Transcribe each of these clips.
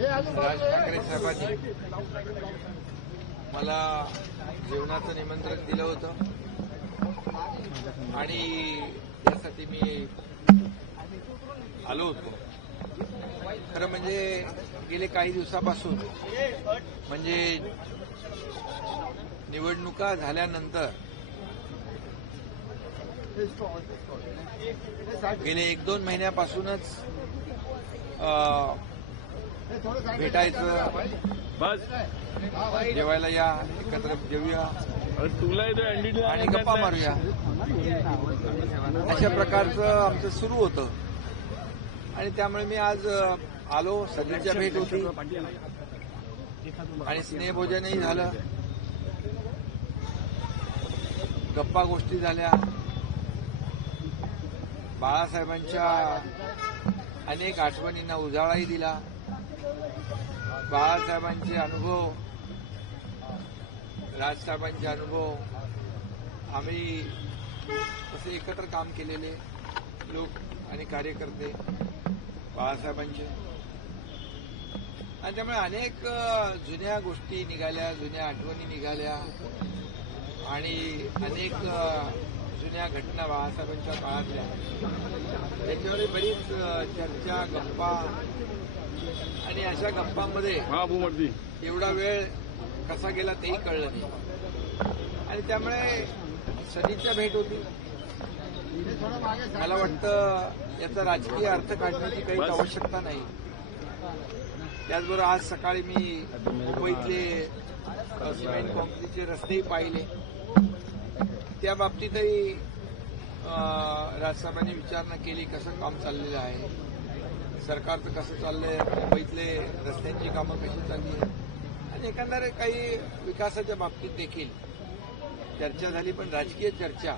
राज ठाकरे साहेबांनी मला जेवणाचं निमंत्रण दिलं होतं आणि त्यासाठी मी आलो होतो. खरं म्हणजे गेले काही दिवसापासून म्हणजे निवडणुका झाल्यानंतर गेले 1-2 महिन्यापासूनच भेटायचं, जेवायला या, एकत्र जेवूया आणि गप्पा मारूया अशा प्रकारचं आमचं सुरू होतं. आणि त्यामुळे मी आज आलो. सगळ्यांच्या भेट होती आणि स्नेहभोजनही झालं, गप्पा गोष्टी झाल्या. बाळासाहेबांच्या अनेक आठवणींना उजाळाही दिला. बाळासाहेबांचे अनुभव, राजसाहेबांचे अनुभव, आम्ही तसे एकत्र काम केलेले लोक आणि कार्यकर्ते बाळासाहेबांचे, आणि त्यामुळे अनेक जुन्या गोष्टी निघाल्या, जुन्या आठवणी निघाल्या आणि अनेक जुन्या घटना बाळासाहेबांच्या काळातल्या, त्याच्यावर बरीच चर्चा, गप्पा. आणि अशा गप्पांमध्ये एवढा वेळ कसा गेला तेही कळलं नाही. आणि त्यामुळे सदिच्छा भेट होती. मला वाटतं याचा राजकीय अर्थ काढण्याची काही आवश्यकता नाही. त्याचबरोबर आज सकाळी मी मुंबईतले सिमेंट कॉन्क्रीटचे रस्तेही पाहिले. त्या बाबतीतही राजसाहेबांनी विचारणा केली, कसं काम चाललेलं आहे, सरकारचं कसं चाललंय, मुंबईतले रस्त्यांची कामं कशी चालली आहेत, आणि एकंदरीत काही विकासाच्या बाबतीत देखील चर्चा झाली. पण राजकीय चर्चा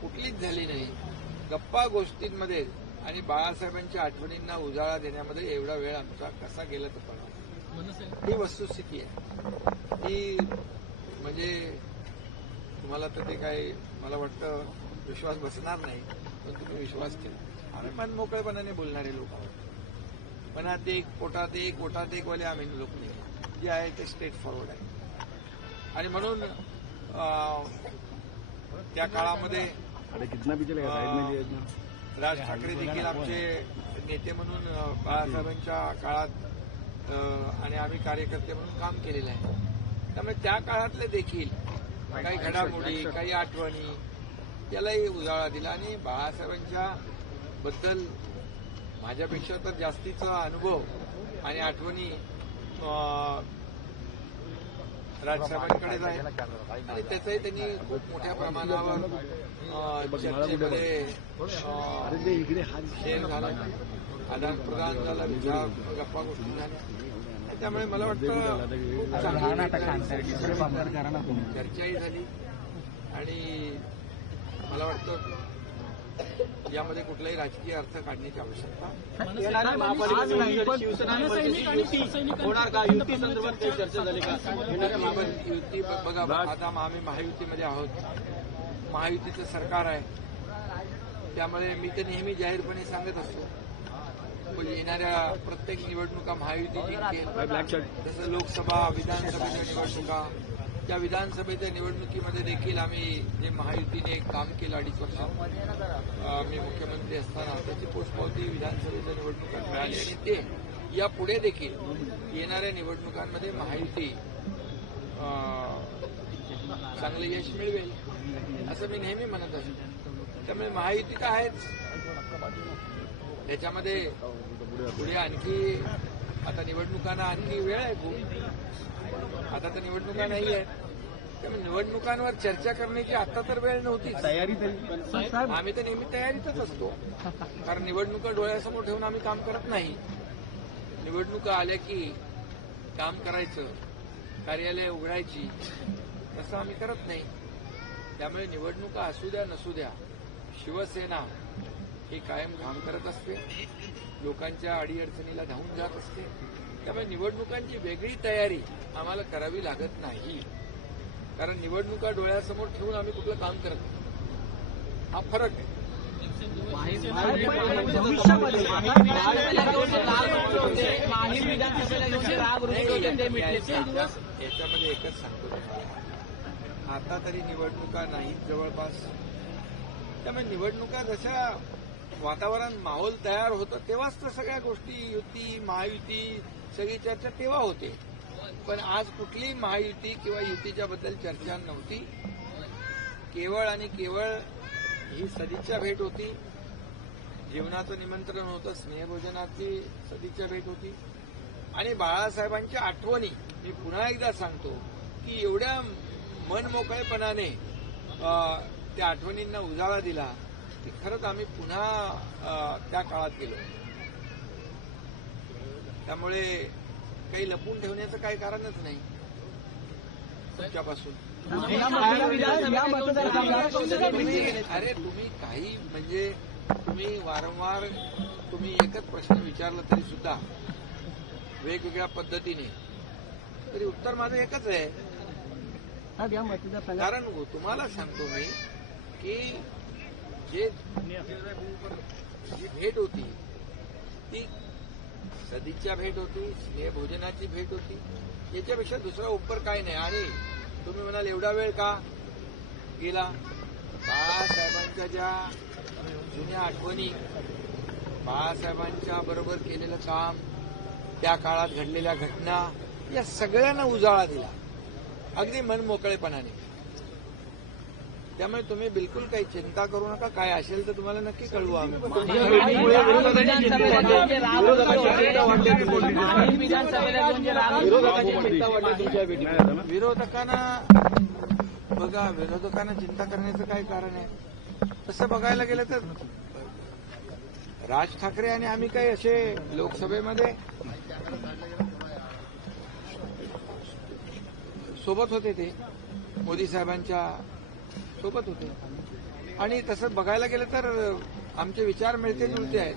कुठलीच झाली नाही. गप्पा गोष्टींमध्ये आणि बाळासाहेबांच्या आठवणींना उजाळा देण्यामध्ये एवढा वेळ आमचा कसा गेला तर कळा. ही वस्तुस्थिती आहे. ही म्हणजे तुम्हाला तर ते काही मला वाटतं विश्वास बसणार नाही, पण तुम्ही विश्वास केला. आम्ही मन मोकळेपणाने बोलणारे लोक आहोत. मनात एक, पोटात एक, ओठात एक वाले आम्ही लोक नाही. जे आहे ते स्ट्रेट फॉरवर्ड आहे. आणि म्हणून त्या काळामध्ये राज ठाकरे देखील आमचे नेते म्हणून बाळासाहेबांच्या काळात आणि आम्ही कार्यकर्ते म्हणून काम केलेलं आहे. त्यामुळे त्या काळातले देखील काही घडामोडी, काही आठवणी यालाही उजाळा दिला. आणि बाळासाहेबांच्या बद्दल माझ्यापेक्षा तर जास्तीचा अनुभव आणि आठवणी राजसाहेबांकडेच आहे. आणि त्याचंही त्यांनी खूप मोठ्या प्रमाणावर चर्चेमध्ये शेअर झाला, आदान प्रदान झाला, विचार, गप्पा गोष्टी झाल्या. त्यामुळे मला वाटतं चर्चाही झाली आणि मला वाटतं यामध्ये कुठलाही राजकीय अर्थ काढण्याची आवश्यकता होणार का? युती संदर्भात काही चर्चा झाली का? युती बघा, आता आम्ही महायुतीमध्ये आहोत. महायुतीचं सरकार आहे. त्यामुळे मी तर नेहमी जाहीरपणे सांगत असतो, येणाऱ्या प्रत्येक निवडणुका महायुती जिंकेल. जसं लोकसभा, विधानसभेच्या निवडणुका, त्या विधानसभेच्या निवडणुकीमध्ये देखील आम्ही जे महायुतीने काम केलं 2.5 वर्षात मी मुख्यमंत्री असताना, त्याची पोचपावती विधानसभेच्या निवडणुकात मिळाली. आणि ते यापुढे देखील येणाऱ्या निवडणुकांमध्ये महायुती चांगलं यश मिळवेल असं मी नेहमी म्हणत असतो. त्यामुळे महायुती तर आहेच. त्याच्यामध्ये पुढे आणखी आता निवडणुकांना आणखी वेळ आहे खूप. आता तर निवडणुका नाही आहेत. त्यामुळे निवडणुकांवर चर्चा करण्याची आता तर वेळ नव्हती. तयारी आम्ही तर नेहमी तयारीतच असतो. कारण निवडणुका डोळ्यासमोर ठेवून आम्ही काम करत नाही. निवडणुका आल्या की काम करायचं, कार्यालय उघडायची, तसं आम्ही करत नाही. त्यामुळे निवडणुका असू द्या नसू द्या, शिवसेना ही कायम काम करत असते, लोकांच्या अडीअडचणीला धावून जात असते. त्यामुळे निवडणुकांची वेगळी तयारी आम्हाला करावी लागत नाही. कारण निवडणुका डोळ्यासमोर ठेवून आम्ही कुठलं काम करत नाही. हा फरक आहे. विरोधी होते ते मिटले याच्यामध्ये एकच सांगतो तुम्हाला, आता तरी निवडणुका नाहीत जवळपास. त्यामुळे निवडणुका जशा वातावरण माहोल तयार होतं तेव्हाच तर सगळ्या गोष्टी, युती महायुती सगळी चर्चा तेव्हा होते. पण आज कुठलीही महायुती किंवा युतीच्या बद्दल चर्चा नव्हती. केवळ आणि केवळ ही सदिच्छा भेट होती, जेवणाचं निमंत्रण होतं, स्नेहभोजनाची सदिच्छा भेट होती आणि बाळासाहेबांच्या आठवणी. मी पुन्हा एकदा सांगतो की एवढ्या मनमोकळेपणाने त्या आठवणींना उजाळा दिला की खरंच आम्ही पुन्हा त्या काळात गेलो. त्यामुळे काही लपून ठेवण्याचं काही कारणच नाही तुमच्यापासून. अरे तुम्ही काही म्हणजे तुम्ही वारंवार तुम्ही एकच प्रश्न विचारला तरी सुद्धा वेगवेगळ्या पद्धतीने, तरी उत्तर माझं एकच आहे. कारण तुम्हाला सांगतो मी की जी भेट होती ती सदिच्छा भेट होती, स्नेहभोजनाची भेट होती. याच्यापेक्षा दुसरा उपकर काही नाही. आणि तुम्ही म्हणाल एवढा वेळ का गेला? बाळासाहेबांच्या ज्या जुन्या आठवणी, बाळासाहेबांच्या बरोबर केलेलं काम, त्या काळात घडलेल्या घटना, या सगळ्यांना उजाळा दिला अगदी मनमोकळेपणाने. त्यामुळे तुम्ही बिलकुल काही चिंता करू नका. काय असेल तर तुम्हाला नक्की कळवू आम्ही. विरोधकांना चिंता करण्याचं काय कारण आहे? तसं बघायला गेलं तर राज ठाकरे आणि आम्ही काही असे लोकसभेमध्ये सोबत होते, ते मोदी साहेबांच्या सोबत होते. आणि तसं बघायला गेलं तर आमचे विचार मिळते जुळते आहेत.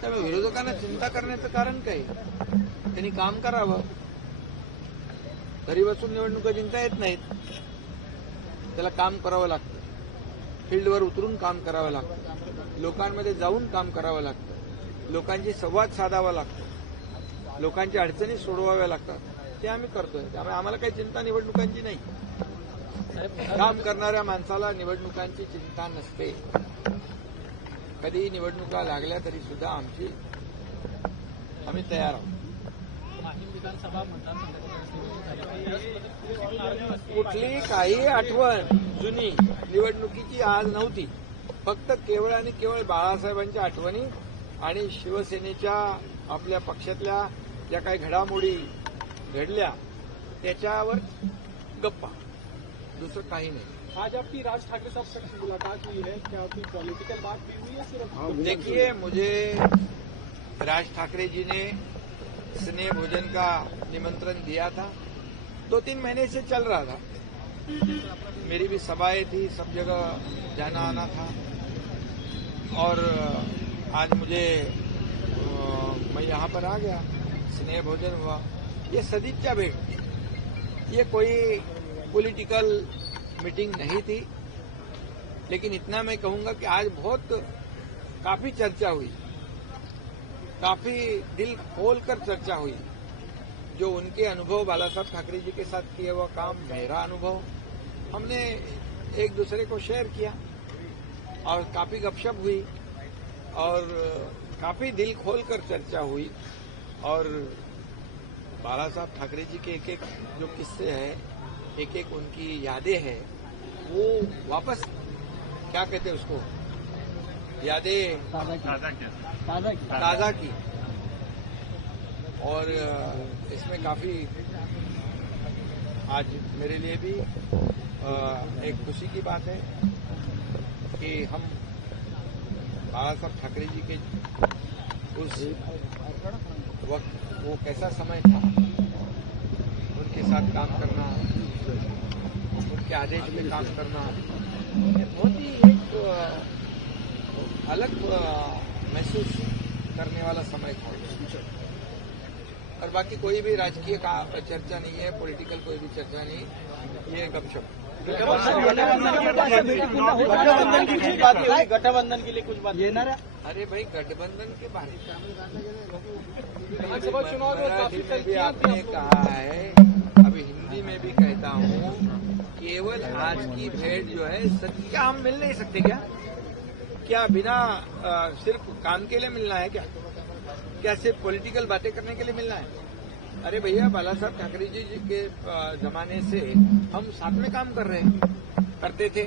त्यामुळे विरोधकांना चिंता करण्याचं कारण काय? त्यांनी काम करावं. घरी बसून निवडणुका जिंकता येत नाहीत. त्याला काम करावं लागतं, फील्डवर उतरून काम करावं लागतं, लोकांमध्ये जाऊन काम करावं लागतं, लोकांशी संवाद साधावा लागतो, लोकांच्या अडचणी सोडवाव्या लागतात. ते आम्ही करतोय. त्यामुळे आम्हाला काही चिंता निवडणुकांची नाही. काम करणाऱ्या माणसाला निवडणुकांची चिंता नसते. कधी निवडणुका लागल्या तरी सुद्धा आम्ही तयार आहोत. कुठली काही आठवण जुनी निवडणुकीची आज नव्हती. फक्त केवळ आणि केवळ बाळासाहेबांच्या आठवणी आणि शिवसेनेच्या आपल्या पक्षातल्या ज्या काही घडामोडी घडल्या त्याच्यावर गप्पा, दुसरं काही नहीं। आज आपकी राज ठाकरे साहब से मुलाकात हुई है, क्या कोई पॉलिटिकल बात भी हुई है सिर्फ? देखिए, मुझे राज ठाकरे जी ने स्नेह भोजन का निमंत्रण दिया था, 2-3 महीने से चल रहा था। मेरी भी सभाएं थी, सब जगह जाना आना था और आज मुझे मैं यहाँ पर आ गया, स्नेह भोजन हुआ। ये सदिच्छा भेंट, ये कोई पॉलिटिकल मीटिंग नहीं थी, लेकिन इतना मैं कहूंगा कि आज काफी चर्चा हुई, काफी दिल खोलकर चर्चा हुई। जो उनके अनुभव, बाला साहब ठाकरे जी के साथ किया हुआ काम, मेरा अनुभव, हमने एक दूसरे को शेयर किया और काफी गपशप हुई और काफी दिल खोलकर चर्चा हुई। और बाला साहब ठाकरे जी के एक एक जो किस्से हैं, एक एक उनकी यादें हैं, वो वापस क्या कहते हैं उसको, यादें ताज़ा की। और इसमें काफी आज मेरे लिए भी एक खुशी की बात है कि हम बाला साहब ठाकरे जी के उस वक्त, वो कैसा समय था, उनके साथ काम करना, उनके आदेश पे काम करना, ये बहुत ही एक अलग महसूस करने वाला समय था। और बाकी कोई भी राजकीय चर्चा नहीं है, पॉलिटिकल कोई भी चर्चा नहीं, ये गपशप। गठबंधन के लिए कुछ बात? अरे भाई, गठबंधन के बारे में विधानसभा चुनाव में मराठी काफी में भी तलखियां आपने थी कहा है, अभी हिंदी में भी कहता हूँ, केवल आज की भेंट जो है क्या हम मिल नहीं सकते क्या बिना सिर्फ काम के लिए मिलना है क्या सिर्फ पॉलिटिकल बातें करने के लिए मिलना है? अरे भैया, बाला साहब ठाकरे जी के जमाने से हम साथ में काम करते थे।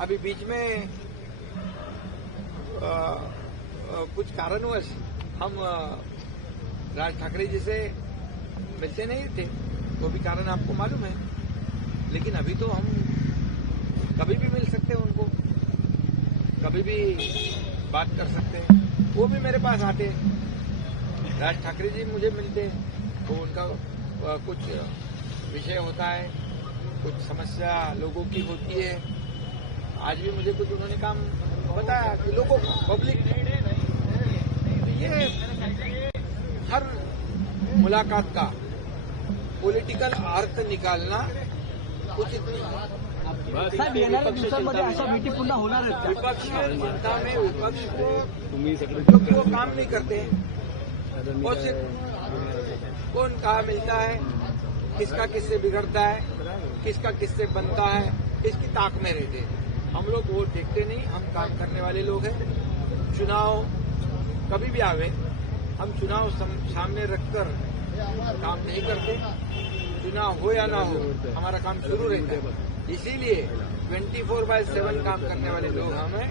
अभी बीच में कुछ कारणवश हम राज ठाकरे जी से मिलते नहीं थे, वो भी कारण आपको मालूम है। लेकिन अभी तो हम कभी भी मिल सकते हैं उनको, कभी भी बात कर सकते हैं। वो भी मेरे पास आते, राज ठाकरे जी मुझे मिलते, तो उनका कुछ विषय होता है, कुछ समस्या लोगों की होती है। आज भी मुझे कुछ उन्होंने काम बताया कि लोगों को, पब्लिक, ये हर मुलाकात का पॉलिटिकल अर्थ निकालना उचित नहीं है। साहेब, येणाऱ्या दिवसांमध्ये अशा भेटी पुन्हा होणार आहेत का? विपक्ष चिंता में विपक्ष को, क्योंकि वो काम नहीं करते हैं, वो सिर्फ कौन कहाँ मिलता है, किसका किससे बिगड़ता है, किसका किससे बनता है, इसकी ताक में रहते हैं। हम लोग वो देखते नहीं, हम काम करने वाले लोग हैं। चुनाव कभी भी आवे, हम चुनाव सामने रखकर काम नहीं करते। चुनाव हो या ना हो, हमारा काम शुरू रहता है। इसीलिए 24/7 काम करने वाले लोग हम हैं।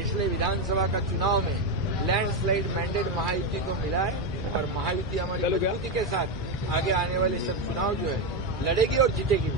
इसलिए विधानसभा का चुनाव में लैंडस्लाइड मैंडेट महायुति को मिला है, और महायुति हमारी मजबूती के साथ आगे आने वाले सब चुनाव जो है लड़ेगी और जीतेगी।